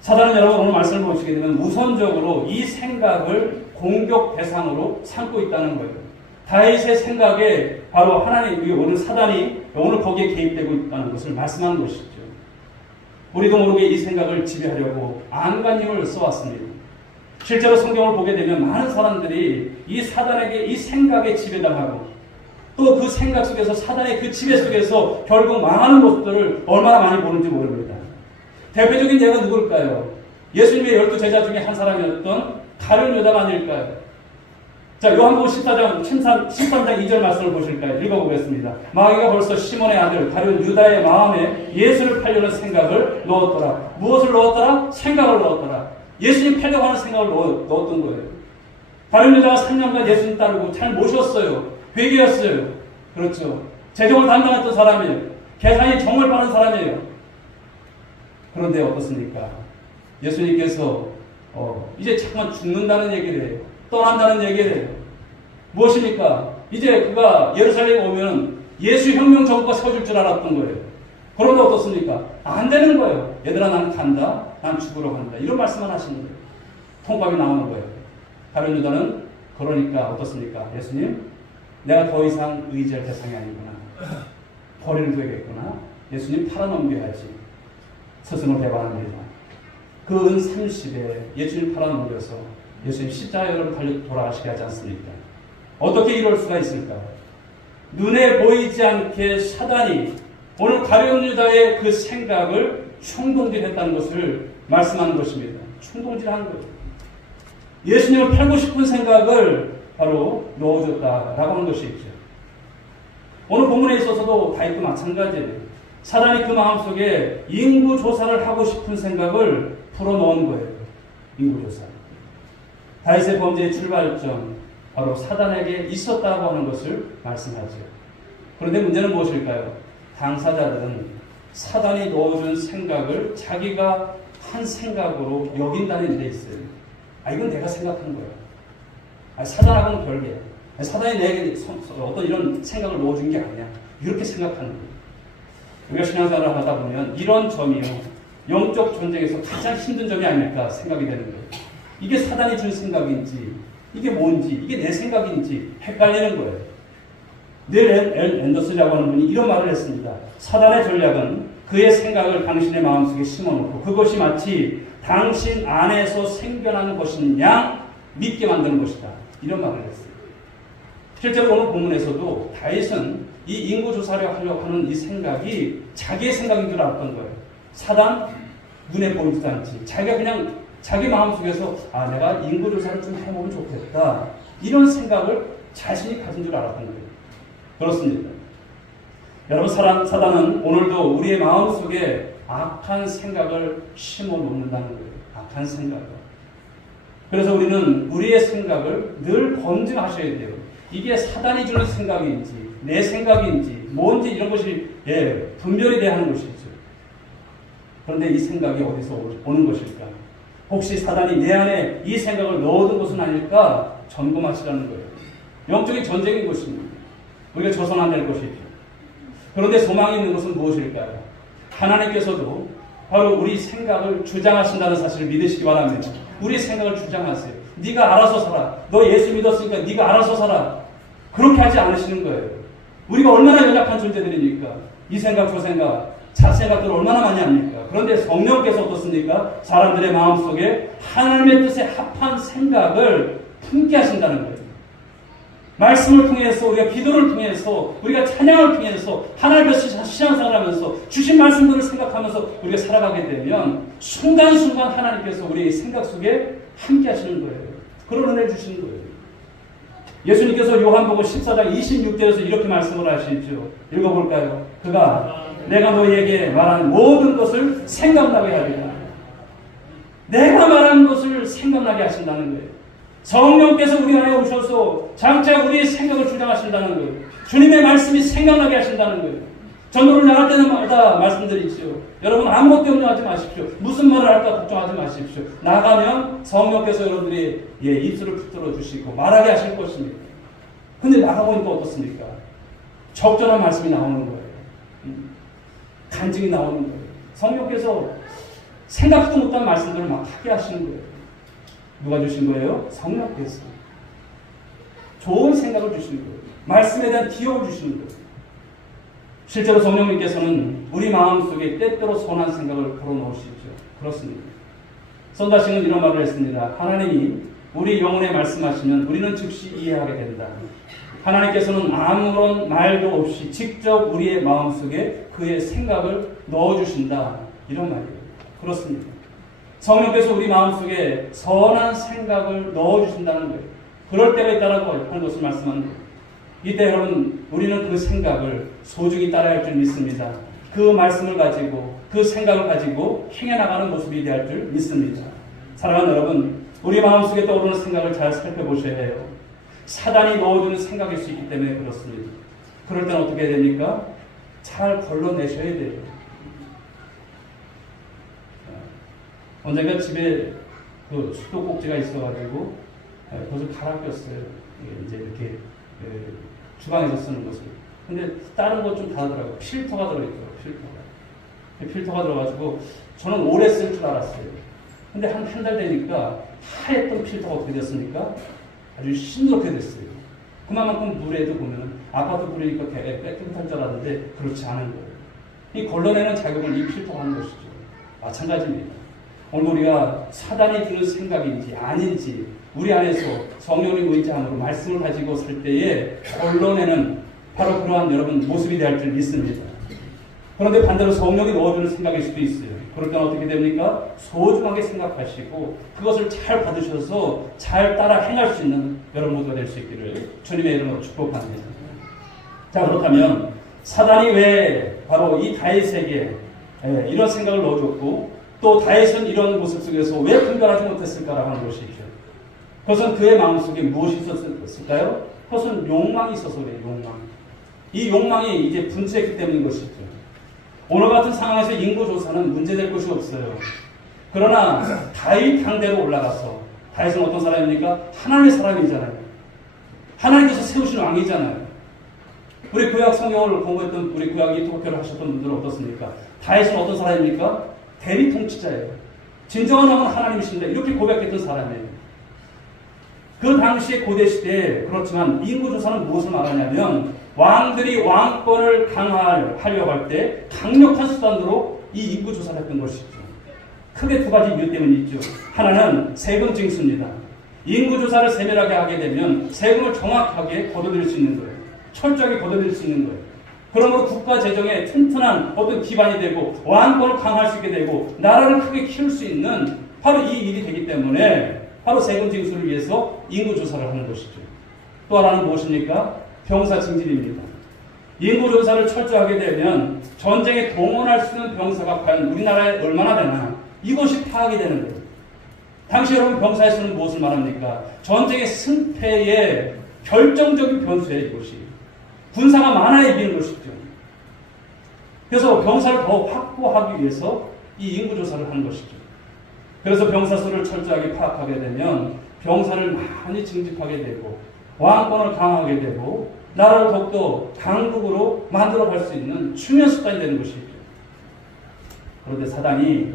사단은 여러분 오늘 말씀을 보시게 되면 우선적으로 이 생각을 공격 대상으로 삼고 있다는 거예요. 다윗의 생각에 바로 하나님, 오늘 사단이 오늘 거기에 개입되고 있다는 것을 말씀하는 것이죠. 우리도 모르게 이 생각을 지배하려고 안간힘을 써왔습니다. 실제로 성경을 보게 되면 많은 사람들이 이 사단에게 이 생각에 지배당하고 또 그 생각 속에서 사단의 그 지배 속에서 결국 망하는 모습들을 얼마나 많이 보는지 모릅니다. 대표적인 예가 누굴까요? 예수님의 12제자 중에 한 사람이었던 가룟 유다가 아닐까요? 자, 요한복음 13장 2절 말씀을 보실까요? 읽어보겠습니다. 마귀가 벌써 시몬의 아들 가룟 유다의 마음에 예수를 팔려는 생각을 넣었더라. 무엇을 넣었더라? 생각을 넣었더라. 예수님 팔려고 하는 생각을 넣었던 거예요. 가룟 유다가 3년간 예수님 따르고 잘 모셨어요. 회개였어요. 그렇죠. 재정을 담당했던 사람이에요. 계산이 정말 빠른 사람이에요. 그런데 어떻습니까? 예수님께서 이제 잠깐 죽는다는 얘기를 해요. 떠난다는 얘기를 해요. 무엇입니까? 이제 그가 예루살렘에 오면 예수 혁명 정부가 세워질 줄 알았던 거예요. 그런데 어떻습니까? 안 되는 거예요. 얘들아, 나는 간다. 난 죽으러 간다. 이런 말씀만 하시는 거예요. 통밥이 나오는 거예요. 다른 유다는 그러니까 어떻습니까? 예수님, 내가 더 이상 의지할 대상이 아니구나. 버리를 줘야겠구나. 예수님 팔아넘겨야지. 스승을 배반합니다. 그 은 30에 예수님 팔아넘겨서 예수님 십자가로 달려 돌아가시게 하지 않습니까? 어떻게 이럴 수가 있을까? 눈에 보이지 않게 사단이 오늘 가룟 유다의 그 생각을 충동질했다는 것을 말씀하는 것입니다. 충동질한 거예요. 예수님을 팔고 싶은 생각을 바로 넣어줬다라고 하는 것이 있죠. 오늘 본문에 있어서도 다윗도 마찬가지예요. 사단이 그 마음속에 인구조사를 하고 싶은 생각을 풀어넣은 거예요. 인구조사. 다윗의 범죄의 출발점, 바로 사단에게 있었다고 하는 것을 말씀하죠. 그런데 문제는 무엇일까요? 당사자들은 사단이 넣어준 생각을 자기가 한 생각으로 여긴다는 데 있어요. 이건 내가 생각한 거야. 사단하고는 별개야. 사단이 내게 어떤 이런 생각을 넣어준 게 아니야. 이렇게 생각하는 거예요. 우리가 신앙생활을 하다 보면 이런 점이요, 영적 전쟁에서 가장 힘든 점이 아닐까 생각이 되는 거예요. 이게 사단이 준 생각인지, 이게 뭔지, 이게 내 생각인지 헷갈리는 거예요. 닐 앤더슨이라고 하는 분이 이런 말을 했습니다. 사단의 전략은 그의 생각을 당신의 마음속에 심어놓고 그것이 마치 당신 안에서 생겨나는 것인 양 믿게 만드는 것이다. 이런 말을 했어요. 실제로 오늘 본문에서도 다윗은 이 인구조사를 하려고 하는 이 생각이 자기의 생각인 줄 알았던 거예요. 사단 눈에 보이지도 않지. 자기가 그냥 자기 마음속에서 내가 인구조사를 좀 해보면 좋겠다. 이런 생각을 자신이 가진 줄 알았던 거예요. 그렇습니다. 여러분, 사단은 오늘도 우리의 마음속에 악한 생각을 심어 놓는다는 거예요. 악한 생각을. 그래서 우리는 우리의 생각을 늘 검증하셔야 돼요. 이게 사단이 주는 생각인지 내 생각인지 뭔지 이런 것이 분별이 돼야 하는 것이죠. 그런데 이 생각이 어디서 오는 것일까? 혹시 사단이 내 안에 이 생각을 넣어둔 것은 아닐까? 점검하시라는 거예요. 영적인 전쟁인 것입니다. 우리가 져서는 안 될 것이죠. 그런데 소망이 있는 것은 무엇일까요? 하나님께서도 바로 우리 생각을 주장하신다는 사실을 믿으시기 바랍니다. 우리 생각을 주장하세요. 네가 알아서 살아. 너 예수 믿었으니까 네가 알아서 살아. 그렇게 하지 않으시는 거예요. 우리가 얼마나 연약한 존재들입니까? 이 생각 저 생각 자생각들을 얼마나 많이 합니까? 그런데 성령께서 어떻습니까? 사람들의 마음속에 하나님의 뜻에 합한 생각을 품게 하신다는 거예요. 말씀을 통해서, 우리가 기도를 통해서, 우리가 찬양을 통해서, 하나님께서 신앙생활하면서 주신 말씀들을 생각하면서 우리가 살아가게 되면 순간순간 하나님께서 우리의 생각 속에 함께 하시는 거예요. 그런 은혜 주시는 거예요. 예수님께서 요한복음 14장 26절에서 이렇게 말씀을 하시죠. 읽어볼까요? 그가 내가 너희에게 말한 모든 것을 생각나게 하리라. 내가 말한 것을 생각나게 하신다는 거예요. 성령께서 우리 안에 오셔서 장차 우리의 생각을 주장하신다는 거예요. 주님의 말씀이 생각나게 하신다는 거예요. 전도를 나갈 때마다 말씀드리죠. 여러분, 아무것도 염려하지 마십시오. 무슨 말을 할까 걱정하지 마십시오. 나가면 성령께서 여러분들이 입술을 붙들어 주시고 말하게 하실 것입니다. 근데 나가보니까 어떻습니까? 적절한 말씀이 나오는 거예요. 간증이 나오는 거예요. 성령께서 생각지도 못한 말씀들을 막 하게 하시는 거예요. 누가 주신 거예요? 성령께서. 좋은 생각을 주시는 거예요. 말씀에 대한 기억을 주시는 거예요. 실제로 성령님께서는 우리 마음속에 때때로 선한 생각을 불어넣으시죠. 그렇습니다. 선다시는 이런 말을 했습니다. 하나님이 우리 영혼에 말씀하시면 우리는 즉시 이해하게 된다. 하나님께서는 아무런 말도 없이 직접 우리의 마음속에 그의 생각을 넣어주신다. 이런 말이에요. 그렇습니다. 성령께서 우리 마음속에 선한 생각을 넣어주신다는 거예요. 그럴 때가 있다라고 하는 것을 말씀하는 거예요. 이때 여러분, 우리는 그 생각을 소중히 따라야 할 줄 믿습니다. 그 말씀을 가지고, 그 생각을 가지고 행해나가는 모습이 되어야 할 줄 믿습니다. 사랑하는 여러분, 우리 마음속에 떠오르는 생각을 잘 살펴보셔야 해요. 사단이 넣어주는 생각일 수 있기 때문에 그렇습니다. 그럴 때는 어떻게 해야 됩니까? 잘 걸러내셔야 돼요. 언젠가 집에 그 수도꼭지가 있어가지고 그것을 갈아 꼈어요. 이제 이렇게 주방에서 쓰는 것을. 근데 다른 것 좀 다르더라고요. 필터가 들어있더라고요. 필터가. 필터가 들어가지고 저는 오래 쓸 줄 알았어요. 근데 한 달 되니까 하였던 필터가 어떻게 됐습니까? 아주 싱겁게 됐어요. 그만큼 물에도 보면 아파트 물이니까 깨끗할 줄 알았는데 그렇지 않은 거예요. 이 걸러내는 작용을 이 필터가 하는 것이죠. 마찬가지입니다. 오늘 우리가 사단이 드는 생각인지 아닌지 우리 안에서 성령의 의지함으로 말씀을 가지고 살 때에 걸러내는 바로 그러한 여러분 모습이 될 줄 믿습니다. 그런데 반대로 성령이 넣어주는 생각일 수도 있어요. 그럴 때는 어떻게 됩니까? 소중하게 생각하시고 그것을 잘 받으셔서 잘 따라 행할 수 있는 여러분 모두가 될 수 있기를 주님의 이름으로 축복합니다. 자, 그렇다면 사단이 왜 바로 이 다윗에게 이런 생각을 넣어줬고 또 다윗은 이런 모습 속에서 왜 분별하지 못했을까라고 하는 것이죠. 그것은 그의 마음속에 무엇이 있었을까요? 그것은 욕망이 있어서 그래요. 욕망. 이 욕망이 이제 분출했기 때문인 것이죠. 오늘 같은 상황에서 인구조사는 문제될 것이 없어요. 그러나 다윗 당대로 올라가서 다윗은 어떤 사람입니까? 하나님의 사람이잖아요. 하나님께서 세우신 왕이잖아요. 우리 구약 성경을 공부했던 우리 구약 이토교를 하셨던 분들은 어떻습니까? 다윗은 어떤 사람입니까? 대리 통치자예요. 진정한 왕은 하나님이신다. 이렇게 고백했던 사람이에요. 그 당시의 고대 시대에 그렇지만 인구조사는 무엇을 말하냐면 왕들이 왕권을 강화하려고 할 때 강력한 수단으로 이 인구조사를 했던 것이죠. 크게 두 가지 이유 때문이 있죠. 하나는 세금 징수입니다. 인구조사를 세밀하게 하게 되면 세금을 정확하게 걷어들일 수 있는 거예요. 철저하게 걷어들일 수 있는 거예요. 그러므로 국가 재정에 튼튼한 어떤 기반이 되고 왕권을 강화할 수 있게 되고 나라를 크게 키울 수 있는 바로 이 일이 되기 때문에 바로 세금 징수를 위해서 인구조사를 하는 것이죠. 또 하나는 무엇입니까? 병사 징집입니다. 인구조사를 철저하게 되면 전쟁에 동원할 수 있는 병사가 과연 우리나라에 얼마나 되나 이것이 파악이 되는 거예요. 당시 여러분 병사에서는 무엇을 말합니까? 전쟁의 승패의 결정적인 변수예요. 이것이. 군사가 많아야 이기는 것이죠. 그래서 병사를 더 확보하기 위해서 이 인구조사를 하는 것이죠. 그래서 병사 수를 철저하게 파악하게 되면 병사를 많이 징집하게 되고 왕권을 강화하게 되고 나라를 더욱더 강국으로 만들어갈 수 있는 중요한 수단이 되는 것이죠. 그런데 사단이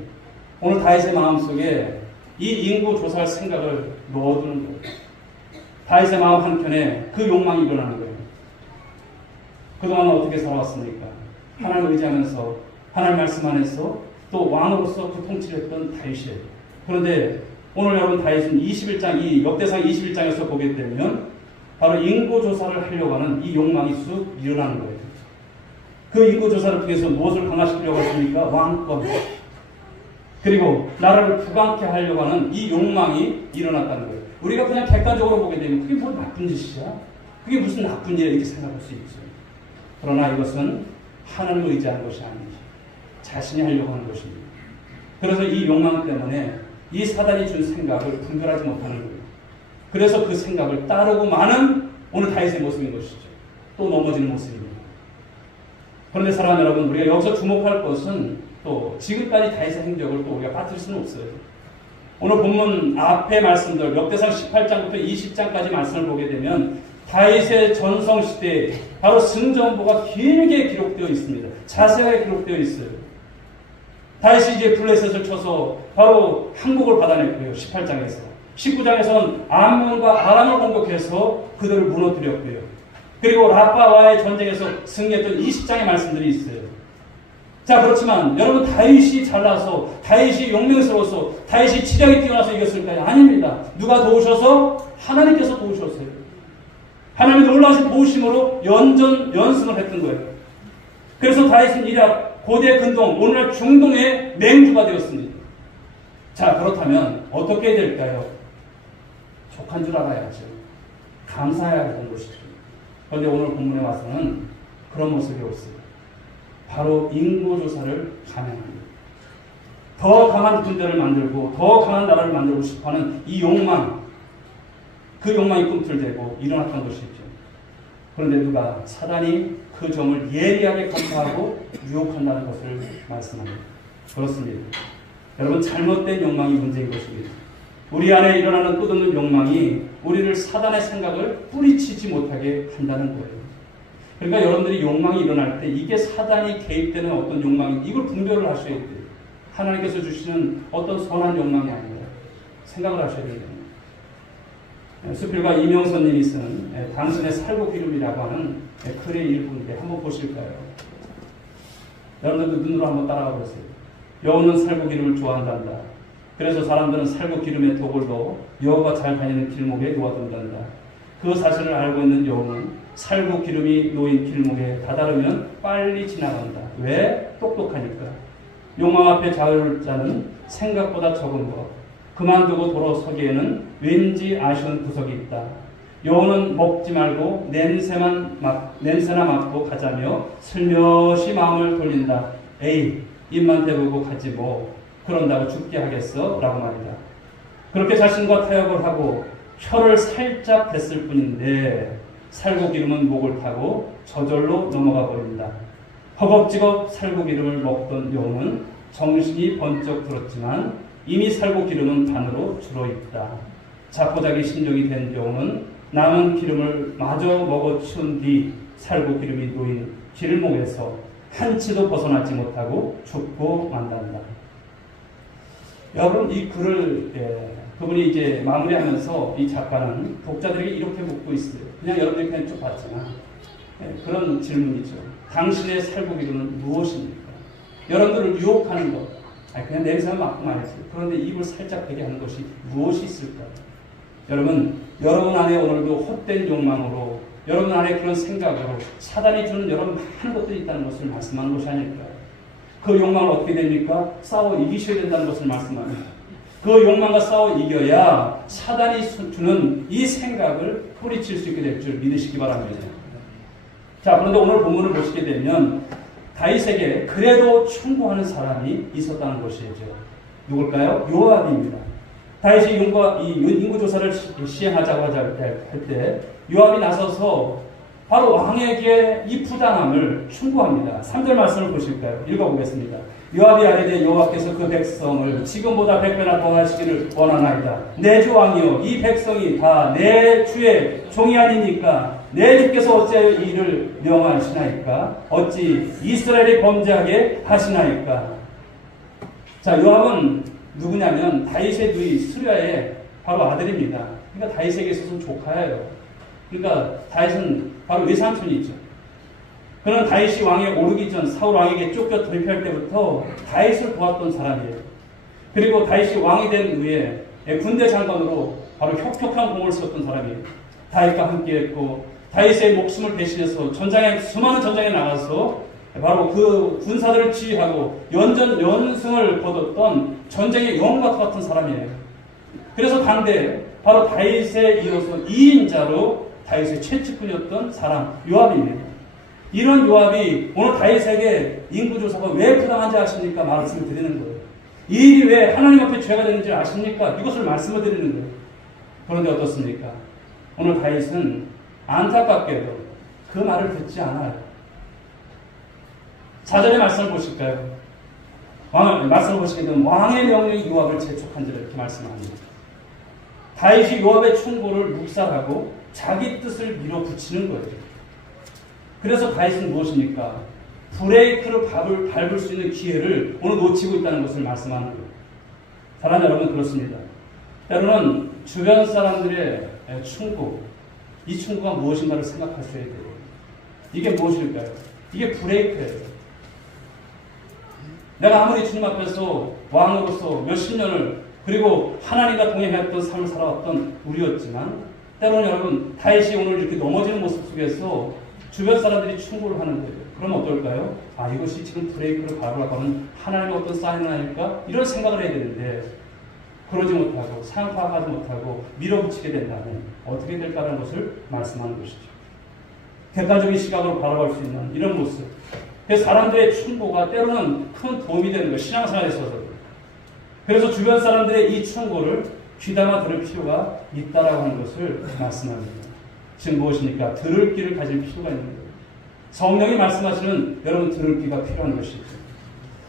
오늘 다윗의 마음속에 이 인구조사할 생각을 넣어두는 거예요. 다윗의 마음 한켠에 그 욕망이 일어나는 거예요. 그동안 어떻게 살아왔습니까? 하나님을 의지하면서 하나님 말씀 안에서 또 왕으로서 그 통치를 했던 다윗이에요. 그런데 오늘 여러분 다윗은 21장 이 역대상 21장에서 보게 되면 바로 인구조사를 하려고 하는 이 욕망이 쑥 일어나는 거예요. 그 인구조사를 통해서 무엇을 강화시키려고 했습니까? 왕권. 그리고 나라를 부강케 하려고 하는 이 욕망이 일어났다는 거예요. 우리가 그냥 객관적으로 보게 되면 그게 뭐 나쁜 짓이야? 그게 무슨 나쁜 일이야? 이렇게 생각할 수 있죠. 그러나 이것은 하나님을 의지하는 것이 아니지. 자신이 하려고 하는 것입니다. 그래서 이 욕망 때문에 이 사단이 준 생각을 분별하지 못하는 거예요. 그래서 그 생각을 따르고 마는 오늘 다윗의 모습인 것이죠. 또 넘어지는 모습입니다. 그런데 사랑하는 여러분, 우리가 여기서 주목할 것은 또 지금까지 다윗의 행적을 또 우리가 빠뜨릴 수는 없어요. 오늘 본문 앞의 말씀들 역대상 18장부터 20장까지 말씀을 보게 되면 다윗의 전성시대에 바로 승전보가 길게 기록되어 있습니다. 자세하게 기록되어 있어요. 다윗이 이제 블레셋을 쳐서 바로 항복을 받아냈고요. 18장에서. 19장에서는 암몬과 아람을 공격해서 그들을 무너뜨렸고요. 그리고 라빠와의 전쟁에서 승리했던 20장의 말씀들이 있어요. 자, 그렇지만 여러분 다윗이 잘나서 다윗이 용맹스러워서 다윗이 지략이 뛰어나서 이겼을까요? 아닙니다. 누가 도우셔서? 하나님께서 도우셨어요. 하나님의 놀라우신 도우심으로 연승을 했던 거예요. 그래서 다윗은 이략 고대 근동, 오늘날 중동의 맹주가 되었습니다. 자, 그렇다면 어떻게 해야 될까요? 족한 줄 알아야죠. 감사해야 하는 것이죠. 그런데 오늘 본문에 와서는 그런 모습이 없어요. 바로 인구조사를 감행합니다. 더 강한 군대를 만들고 더 강한 나라를 만들고 싶어하는 이 욕망, 그 욕망이 꿈틀대고 일어났던 것이죠. 그런데 누가 사단이 그 점을 예리하게 간파하고 유혹한다는 것을 말씀합니다. 그렇습니다. 여러분 잘못된 욕망이 문제인 것입니다. 우리 안에 일어나는 끝없는 욕망이 우리를 사단의 생각을 뿌리치지 못하게 한다는 거예요. 그러니까 여러분들이 욕망이 일어날 때 이게 사단이 개입되는 어떤 욕망인지 이걸 분별을 하셔야 돼요. 하나님께서 주시는 어떤 선한 욕망이 아니라 생각을 하셔야 돼요. 수필가 이명선님이 쓰는 당신의 살구 기름이라고 하는 글의 일부인데 한번 보실까요? 여러분들도 눈으로 한번 따라가 보세요. 여우는 살구 기름을 좋아한단다. 그래서 사람들은 살구 기름에 독을 넣어 여우가 잘 다니는 길목에 놓아둔단다. 그 사실을 알고 있는 여우는 살구 기름이 놓인 길목에 다다르면 빨리 지나간다. 왜? 똑똑하니까. 욕망 앞에 좌우를 짜는 생각보다 적은 것. 그만두고 돌아서기에는 왠지 아쉬운 구석이 있다. 여우는 먹지 말고 냄새나 맡고 가자며 슬며시 마음을 돌린다. 에이, 입만 대보고 가지 뭐. 그런다고 죽게 하겠어? 라고 말이다. 그렇게 자신과 타협을 하고 혀를 살짝 댔을 뿐인데 살구기름은 목을 타고 저절로 넘어가 버린다. 허겁지겁 살구기름을 먹던 여우는 정신이 번쩍 들었지만 이미 살구기름은 반으로 줄어있다. 자포자기 심정이 된 여우는 남은 기름을 마저 먹어 치운 뒤 살구기름이 놓인 길목에서 한치도 벗어나지 못하고 죽고 만단다. 여러분 이 글을 그분이 이제 마무리하면서 이 작가는 독자들에게 이렇게 묻고 있어요. 그냥 여러분들이 그냥 쭉 봤지만 그런 질문이죠. 당신의 살구기름은 무엇입니까? 여러분들을 유혹하는 것, 그냥 냄새만 맡고 말이지. 그런데 입을 살짝 베게 하는 것이 무엇이 있을까요? 여러분 안에 오늘도 헛된 욕망으로 여러분 안에 그런 생각으로 사단이 주는 여러분 많은 것들이 있다는 것을 말씀하는 것이 아닐까요? 그 욕망을 어떻게 됩니까? 싸워 이기셔야 된다는 것을 말씀합니다. 그 욕망과 싸워 이겨야 사단이 주는 이 생각을 뿌리칠 수 있게 될 줄 믿으시기 바랍니다. 자, 그런데 오늘 본문을 보시게 되면 다윗에게 그래도 충고하는 사람이 있었다는 것이죠. 누굴까요? 요압입니다. 다윗이 인구조사를 시행하자고 할 때 요압이 나서서 바로 왕에게 이 부당함을 충고합니다. 3절 말씀을 보실까요? 읽어보겠습니다. 요압이 아뢰되 여호와께서 그 백성을 지금보다 100배나 더 하시기를 원하나이다. 내 주 왕이여, 이 백성이 다 내 주의 종이 아니니까 내 주께서 어찌하여 이 일을 명하시나이까? 어찌 이스라엘이 범죄하게 하시나이까? 자, 요압은 누구냐면 다윗의 누이 수랴의 바로 아들입니다. 그러니까 다윗에게 있어서는 조카예요. 그러니까 다윗은 바로 외삼촌이죠. 그는 다윗이 왕에 오르기 전 사울 왕에게 쫓겨 돌피할 때부터 다윗을 도왔던 사람이에요. 그리고 다윗이 왕이 된 후에 군대 장관으로 바로 혁혁한 공을 세웠던 사람이에요. 다윗과 함께했고 다윗의 목숨을 대신해서 수많은 전장에 나가서 바로 그 군사들을 지휘하고 연승을 거뒀던 전쟁의 영웅과 같은 사람이에요. 그래서 당대 바로 다윗에 이어서 2인자로 다윗의 최측근이었던 사람 요압입니다. 이런 요압이 오늘 다윗에게 인구조사가 왜 부당한지 아십니까? 말씀을 드리는 거예요. 이 일이 왜 하나님 앞에 죄가 되는지 아십니까? 이것을 말씀을 드리는 거예요. 그런데 어떻습니까? 오늘 다윗은 안타깝게도 그 말을 듣지 않아요. 4절의 말씀을 보실까요? 말씀을 보시게 되면 왕의 명령이 요압을 재촉한지를 이렇게 말씀합니다. 다윗이 요압의 충고를 묵살하고 자기 뜻을 밀어붙이는 거예요. 그래서 다윗은 무엇입니까? 브레이크를 밟을 수 있는 기회를 오늘 놓치고 있다는 것을 말씀하는 거예요. 사랑하는 여러분, 그렇습니다. 때로는 주변 사람들의 충고, 이 충고가 무엇인가를 생각하셔야 돼요. 이게 무엇일까요? 이게 브레이크예요. 내가 아무리 주님 앞에서 왕으로서 몇십 년을 그리고 하나님과 동행했던 삶을 살아왔던 우리였지만 때로는 여러분 다윗이 오늘 이렇게 넘어지는 모습 속에서 주변 사람들이 충고를 하는 거예요. 그럼 어떨까요? 이것이 지금 브레이크를 밟으라고 하는 하나님의 어떤 사인은 아닐까? 이런 생각을 해야 되는데 그러지 못하고 상파하지 못하고 밀어붙이게 된다면 어떻게 될까라는 것을 말씀하는 것이죠. 객관적인 시각으로 바라볼 수 있는 이런 모습. 그래서 사람들의 충고가 때로는 큰 도움이 되는 거예요. 신앙생활에 있어서. 그래서 주변 사람들의 이 충고를 귀담아 들을 필요가 있다라고 하는 것을 말씀합니다. 지금 무엇입니까? 들을 귀를 가질 필요가 있는 거예요. 성령이 말씀하시는 여러분 들을 귀가 필요한 것이죠.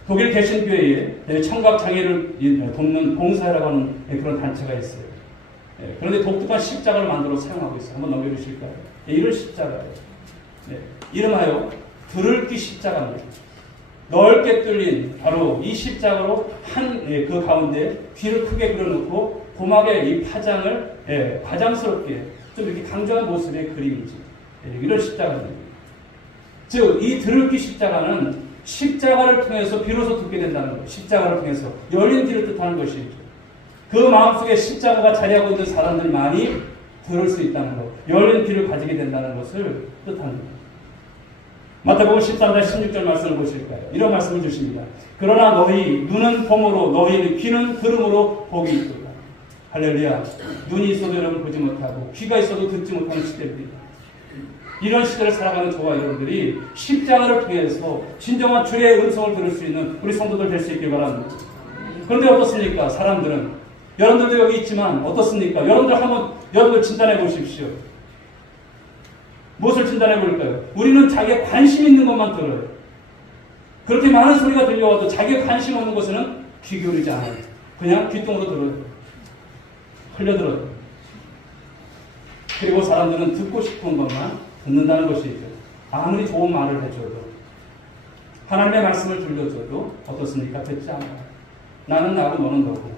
독일 개신교회에 청각장애를 돕는 봉사회라고 하는 그런 단체가 있어요. 그런데 독특한 십자가를 만들어 사용하고 있어요. 한번 넘겨주실까요? 이런 십자가예요. 이름하여 들을기 십자가입니다. 넓게 뚫린 바로 이 십자가로 그 가운데 귀를 크게 그려놓고 고막의 이 파장을 과장스럽게 좀 이렇게 강조한 모습의 그림이지. 이런 십자가입니다. 즉, 이 들을기 십자가는 십자가를 통해서 비로소 듣게 된다는 것. 십자가를 통해서 열린 귀를 뜻하는 것이죠. 그 마음속에 십자가가 자리하고 있는 사람들만이 들을 수 있다는 것. 열린 귀를 가지게 된다는 것을 뜻하는 것. 마태복음 13장 16절 말씀을 보실까요? 이런 말씀을 주십니다. 그러나 너희 눈은 봄으로 너희는 귀는 들음으로 복이 있도다. 할렐루야. 눈이 있어도 여러분 보지 못하고 귀가 있어도 듣지 못하는 시대입니다. 이런 시대를 살아가는 저와 여러분들이 십자가를 통해서 진정한 주의 음성을 들을 수 있는 우리 성도들 될 수 있길 바랍니다. 그런데 어떻습니까? 사람들은 여러분들도 여기 있지만 어떻습니까? 여러분들 진단해 보십시오. 무엇을 진단해 볼까요? 우리는 자기가 관심 있는 것만 들어요. 그렇게 많은 소리가 들려와도 자기가 관심 없는 것에는 귀 기울이지 않아요. 그냥 귓등으로 들어요. 흘려들어요. 그리고 사람들은 듣고 싶은 것만 듣는다는 것이죠. 아무리 좋은 말을 해줘도, 하나님의 말씀을 들려줘도 어떻습니까? 듣지 않아요. 나는 나고 너는 너고.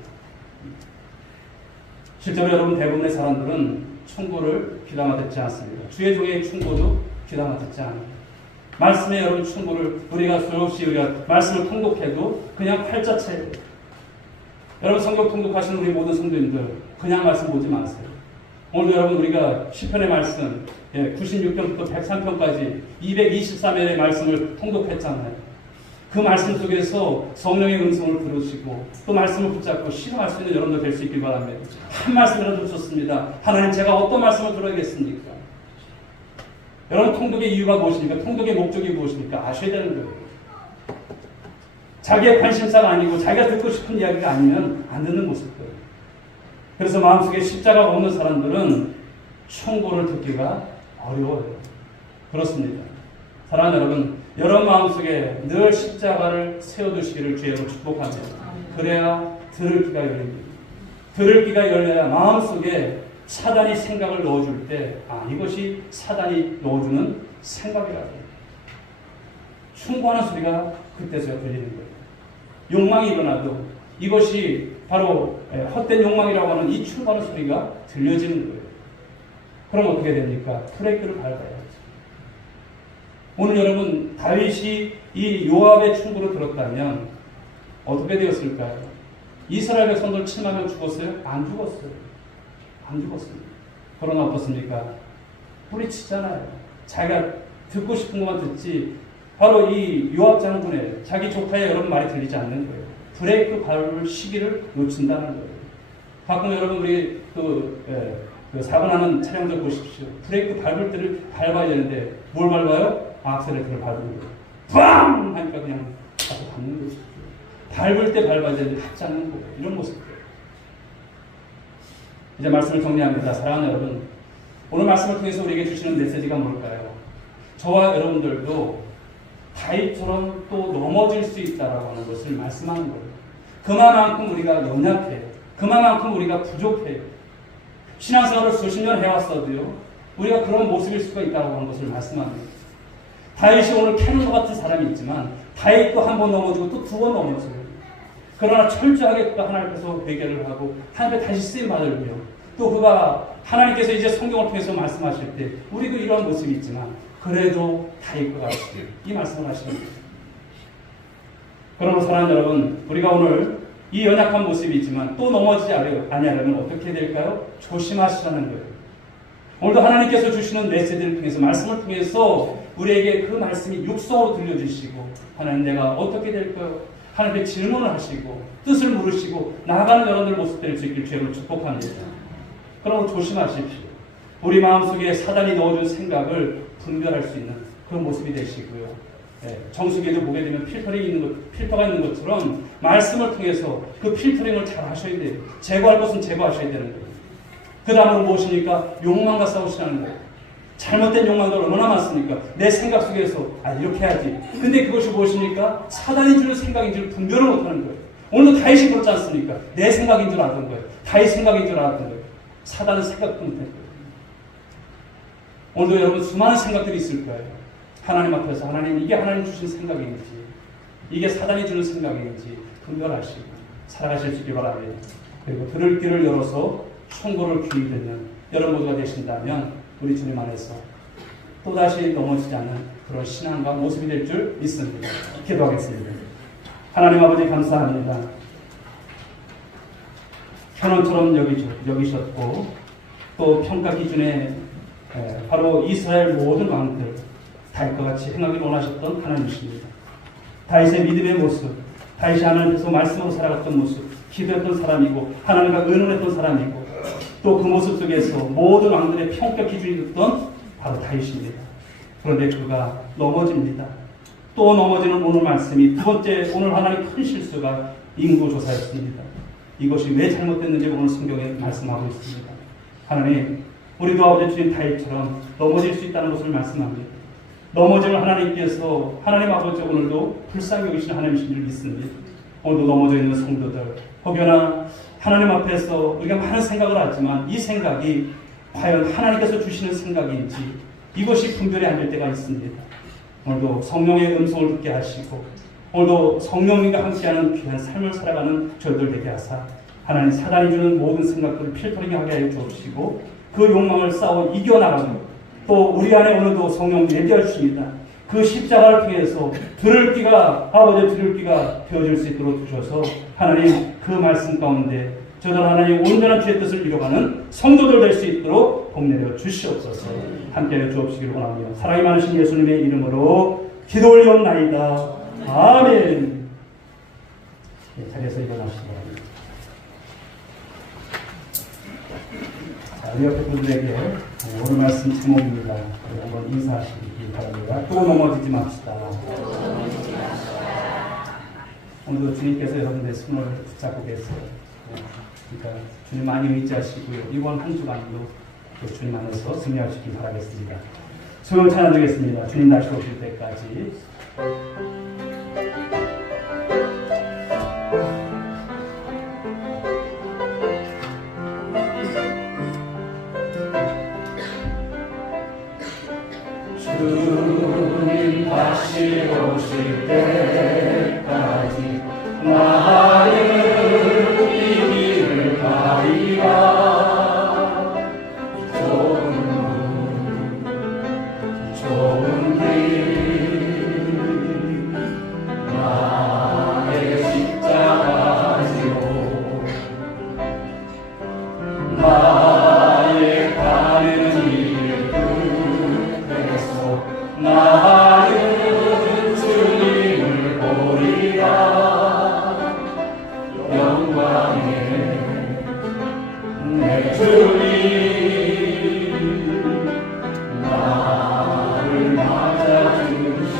실제로 여러분 대부분의 사람들은 충고를 귀담아 듣지 않습니다. 주의 종의 충고도 귀담아 듣지 않아요. 말씀에 여러분 충고를 우리가 수없이 우리가 말씀을 통독해도 그냥 팔자체. 여러분 성경 통독하시는 우리 모든 성도님들 그냥 말씀 보지 마세요. 오늘도 여러분 우리가 시편의 말씀 96편부터 103편까지 223회의 말씀을 통독했잖아요. 그 말씀 속에서 성령의 음성을 들으시고 또 말씀을 붙잡고 실험할 수 있는 여러분들 될 수 있길 바랍니다. 한 말씀이라도 좋습니다. 하나님 제가 어떤 말씀을 들어야겠습니까? 여러분 통독의 이유가 무엇입니까? 통독의 목적이 무엇입니까? 아셔야 되는 거예요. 자기의 관심사가 아니고 자기가 듣고 싶은 이야기가 아니면 안 듣는 모습들. 그래서 마음속에 십자가가 없는 사람들은 충고를 듣기가 어려워요. 그렇습니다. 사랑하는 여러분, 여러분 마음속에 늘 십자가를 세워두시기를 주의로 축복합니다. 그래야 들을 귀가 열립니다. 들을 귀가 열려야 마음속에 사단이 생각을 넣어줄 때 이것이 사단이 넣어주는 생각이라고. 충고하는 소리가 그때서야 들리는 거예요. 욕망이 일어나도 이것이 바로 헛된 욕망이라고 하는 이 충고하는 소리가 들려지는 거예요. 그럼 어떻게 됩니까? 브레이크를 밟아야죠. 오늘 여러분 다윗이 이 요압의 충고를 들었다면 어떻게 되었을까요? 이스라엘 백성들 7만 명 죽었어요? 안 죽었어요. 안 죽었습니다. 그러나 어떻습니까? 뿌리치잖아요. 자기가 듣고 싶은 것만 듣지 바로 이 요압 장군의 자기 조카의 여러분 말이 들리지 않는 거예요. 브레이크 밟을 시기를 놓친다는 거예요. 가끔 여러분 우리 사고 나는 차량들 보십시오. 브레이크 밟을 때를 밟아야 되는데 뭘 밟아요? 악셀레이터를 밟는 거예요. 꽝! 하니까 그냥 가서 밟는 것이죠. 밟을 때 밟아야 되는데 밟지 않는 거예요. 이런 모습들. 이제 말씀을 정리합니다. 사랑하는 여러분, 오늘 말씀을 통해서 우리에게 주시는 메시지가 뭘까요? 저와 여러분들도 다윗처럼 또 넘어질 수 있다라고 하는 것을 말씀하는 거예요. 그만큼 우리가 연약해요. 그만큼 우리가 부족해요. 신앙생활을 수십 년 해왔어도요, 우리가 그런 모습일 수가 있다고 하는 것을 말씀합니다. 다윗이 오늘 캐논과 같은 사람이 있지만 다윗도 한 번 넘어지고 또 두 번 넘어져요. 그러나 철저하게 그가 하나님께서 회개를 하고 하나님께 다시 쓰임 받으며 또 그가 하나님께서 이제 성경을 통해서 말씀하실 때 우리도 이런 모습이 있지만 그래도 다윗과 같이 이 말씀을 하시는 거예요. 그러므로 사랑하는 여러분, 우리가 오늘 이 연약한 모습이 있지만 또 넘어지지 아니하려면 어떻게 될까요? 조심하시라는 거예요. 오늘도 하나님께서 주시는 메시지를 통해서 말씀을 통해서 우리에게 그 말씀이 육성으로 들려주시고 하나님 내가 어떻게 될까요? 하나님께 질문을 하시고 뜻을 물으시고 나아가는 여러분들 모습 될 수 있길 주님을 축복합니다. 그러므로 조심하십시오. 우리 마음속에 사단이 넣어준 생각을 분별할 수 있는 그런 모습이 되시고요. 정수기에도 보게 되면 필터가 있는 것처럼 말씀을 통해서 그 필터링을 잘 하셔야 돼요. 제거할 것은 제거하셔야 되는 거예요. 그 다음으로 무엇입니까? 욕망과 싸우시라는 거예요. 잘못된 욕망도 얼마나 많습니까? 내 생각 속에서 이렇게 해야지. 근데 그것이 무엇입니까? 사단이 주는 생각인 줄 분별을 못하는 거예요. 오늘도 다윗이 그렇지 않습니까? 내 생각인 줄 알았던 거예요. 다윗 생각인 줄 알았던 거예요. 사단은 생각도 못할 거예요. 오늘도 여러분 수많은 생각들이 있을 거예요. 하나님 앞에서 하나님 이게 하나님 주신 생각인지 이게 사단이 주는 생각인지 분별하시고 살아가실 수 있기 바랍니다. 그리고 들을 귀를 열어서 충고를 귀히 듣는 여러분 모두가 되신다면 우리 주님 안에서 또다시 넘어지지 않는 그런 신앙과 모습이 될 줄 믿습니다. 기도하겠습니다. 하나님 아버지 감사합니다. 현원처럼 여기셨고 또 평가 기준에 바로 이스라엘 모든 왕들 다윗과 같이 행하기를 원하셨던 하나님이십니다. 다윗의 믿음의 모습, 다윗이 하나님께서 말씀으로 살아갔던 모습, 기도했던 사람이고 하나님과 의논했던 사람이고 또 그 모습 속에서 모든 왕들의 평가 기준이 됐던 바로 다윗입니다. 그런데 그가 넘어집니다. 또 넘어지는 오늘 말씀이 두 번째 오늘 하나님 큰 실수가 인구조사였습니다. 이것이 왜 잘못됐는지 오늘 성경에 말씀하고 있습니다. 하나님, 우리도 아버지 주님 다윗처럼 넘어질 수 있다는 것을 말씀합니다. 넘어지는 하나님께서 하나님 아버지 오늘도 불쌍히 여기시는 하나님이신 줄 믿습니다. 오늘도 넘어져 있는 성도들 혹여나 하나님 앞에서 우리가 많은 생각을 하지만 이 생각이 과연 하나님께서 주시는 생각인지 이것이 분별이 안 될 때가 있습니다. 오늘도 성령의 음성을 듣게 하시고 오늘도 성령님과 함께하는 귀한 삶을 살아가는 저희들 되게 하사 하나님 사단이 주는 모든 생각들을 필터링하게 하여 주옵시고 그 욕망을 싸워 이겨나가고 또 우리 안에 오늘도 성령님 예비해 주십니다. 그 십자가를 통해서 들을 귀가 아버지 들을 귀가 되어질 수 있도록 주셔서 하나님 그 말씀 가운데 저들 하나님 온전한 주의 뜻을 이루어가는 성도들 될 수 있도록 복내려 주시옵소서. 함께하여 주옵시기를 원하며 사랑이 많으신 예수님의 이름으로 기도 올리옵나이다. 아멘. 네, 자리에서 일어나시기 바랍니다. 자, 우리 옆에 분들에게 오늘 말씀 제목입니다. 한번 인사하시기 바랍니다. 또 넘어지지 맙시다. 오늘도 주님께서 여러분들의 손을 붙잡고 계세요. 그러니까 주님 많이 의지하시고요. 이번 한 주간도 또 주님 안에서 승리하시길 바라겠습니다. 소용 찬양드리겠습니다. 주님 다시 오실 때까지. 주님 다시 오실 때까지 나를 이 길을 가리라. 좋은 길 나의 십자가지요 나의 가는 길 끝에서 나는 주님을 보리라. 영광의 내 주님 나를 맞아주시니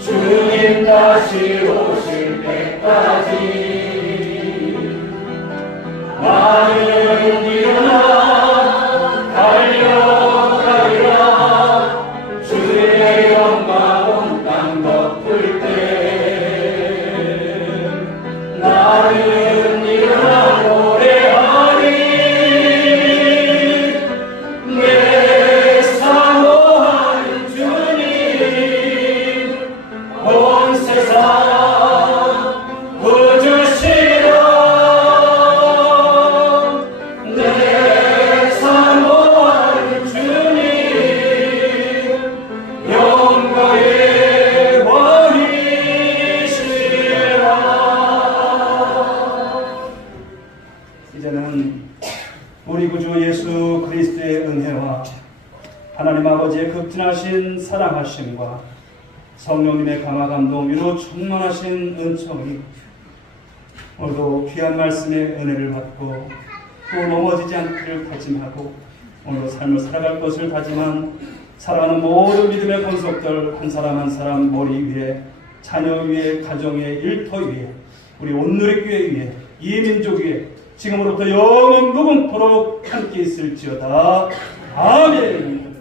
주님 다시 오실 때까지 나는 일어나 달려가리라. 주의 영광 온 땅 덮을 때 나는 일어나 노래하리. 내 사모하는 주님 온 세상 구주시라. 내 사모하는 주님 영광의 왕이시라. 이제는 우리 구주 예수 그리스도의 은혜와 하나님 아버지의 극진하신 사랑하심과 성령님의 강화 감동 위로 충만하신 은총이 오늘도 귀한 말씀의 은혜를 받고 또 넘어지지 않기를 다짐하고 오늘도 삶을 살아갈 것을 다짐한 사랑하는 모든 믿음의 권속들 한 사람 한 사람 머리 위에 자녀 위에 가정 위에 일터 위에 우리 온누리교회 위에 이 민족 위에 지금으로부터 영원 무궁토록 함께 있을지어다. 아멘.